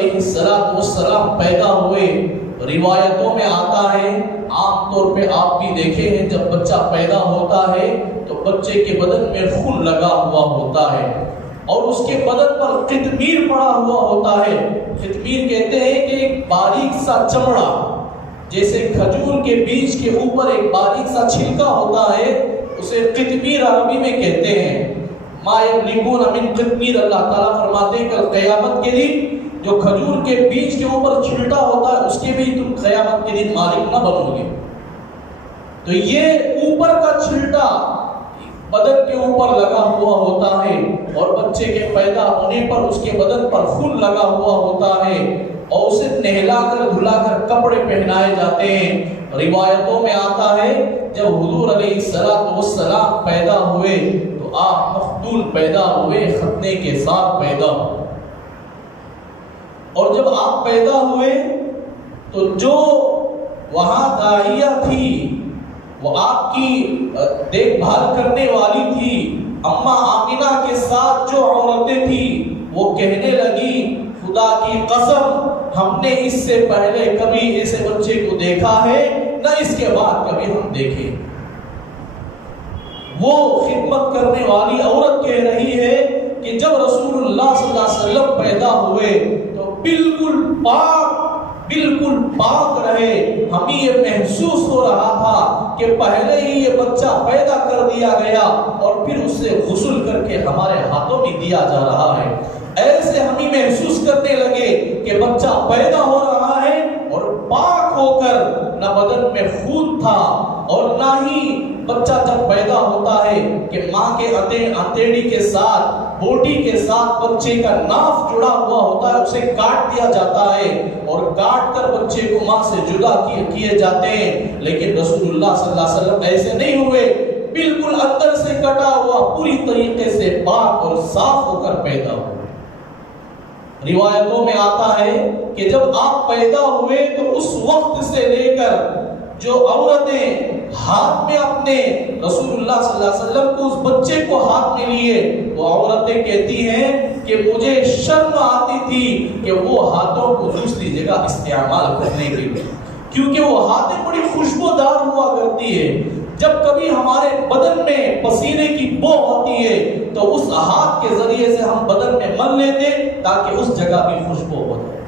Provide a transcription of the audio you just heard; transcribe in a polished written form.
علیہ السلام پیدا ہوئے، روایتوں میں آتا ہے، عام طور پہ آپ بھی دیکھے ہیں، جب بچہ پیدا ہوتا ہے تو بچے کے بدن میں خون لگا ہوا ہوتا ہے اور اس کے بدن پر قطمیر پڑا ہوا ہوتا ہے۔ قطمیر کہتے ہیں کہ ایک باریک سا چمڑا، جیسے کھجور کے بیج کے اوپر ایک باریک سا چھلکا ہوتا ہے، اسے قطمیر عربی میں کہتے ہیں۔ ما یملکون من قطمیر، اللہ تعالیٰ فرماتے ہیں کہ قیامت کے دن جو کھجور کے بیج کے اوپر چھلٹا ہوتا ہے اس کے بھی تم قیامت کے دن مالک نہ بنو گے۔ تو یہ اوپر کا چھلٹا بدن کے اوپر لگا ہوا ہوتا ہے اور بچے کے پیدا ہونے پر اس کے بدن پر خون لگا ہوا ہوتا ہے اور اسے نہلا کر دھلا کر کپڑے پہنائے جاتے ہیں۔ روایتوں میں آتا ہے جب حضور علیہ السلام پیدا ہوئے تو آپ مختول پیدا ہوئے، ختنے کے ساتھ پیدا ہوئے، اور جب آپ پیدا ہوئے تو جو وہاں داعیہ تھی، وہ آپ کی دیکھ بھال کرنے والی تھی، اماں آمنہ کے ساتھ جو عورتیں تھیں، وہ کہنے لگی خدا کی قسم ہم نے اس سے پہلے کبھی ایسے بچے کو دیکھا ہے نہ اس کے بعد کبھی ہم دیکھیں۔ وہ خدمت کرنے والی عورت کہہ رہی ہے کہ جب رسول اللہ صلی اللہ علیہ وسلم پیدا ہوئے تو بالکل پاک رہے، ہمیں یہ محسوس ہو رہا تھا کہ پہلے ہی یہ بچہ پیدا کر دیا گیا اور پھر اسے غسل کر کے ہمارے ہاتھوں میں دیا جا رہا ہے۔ ایسے ہمیں محسوس کرنے لگے کہ بچہ پیدا ہو رہا ہے اور پاک ہو کر نہ بدن میں خون تھا اور نہ ہی بچہ جب پیدا ہوتا ہے کہ ماں کے ہتھیلی کے ساتھ، بوٹی کے ساتھ بچے کا ناف جڑا ہوا ہوتا ہے، اسے کاٹ دیا جاتا ہے اور کاٹ کر بچے کو ماں سے جدا کیے جاتے ہیں۔ لیکن رسول اللہ صلی اللہ علیہ وسلم ایسے نہیں ہوئے، بالکل اندر سے کٹا ہوا، پوری طریقے سے پاک اور صاف ہو کر پیدا ہوئے۔ روایتوں میں آتا ہے کہ جب آپ پیدا ہوئے تو اس وقت سے لے کر جو عورتیں ہاتھ میں اپنے رسول اللہ صلی اللہ علیہ وسلم کو اس بچے کو ہاتھ میں لیے، وہ عورتیں کہتی ہیں کہ مجھے شرم آتی تھی کہ وہ ہاتھوں کو دوسری جگہ استعمال کرنے کے لیے، کیونکہ وہ ہاتھیں بڑی خوشبودار ہوا کرتی ہے۔ جب کبھی ہمارے بدن میں پسینے کی بو ہوتی ہے تو اس ہاتھ کے ذریعے سے ہم بدن میں مل لیتے تاکہ اس جگہ بھی خوشبو ہو جائے۔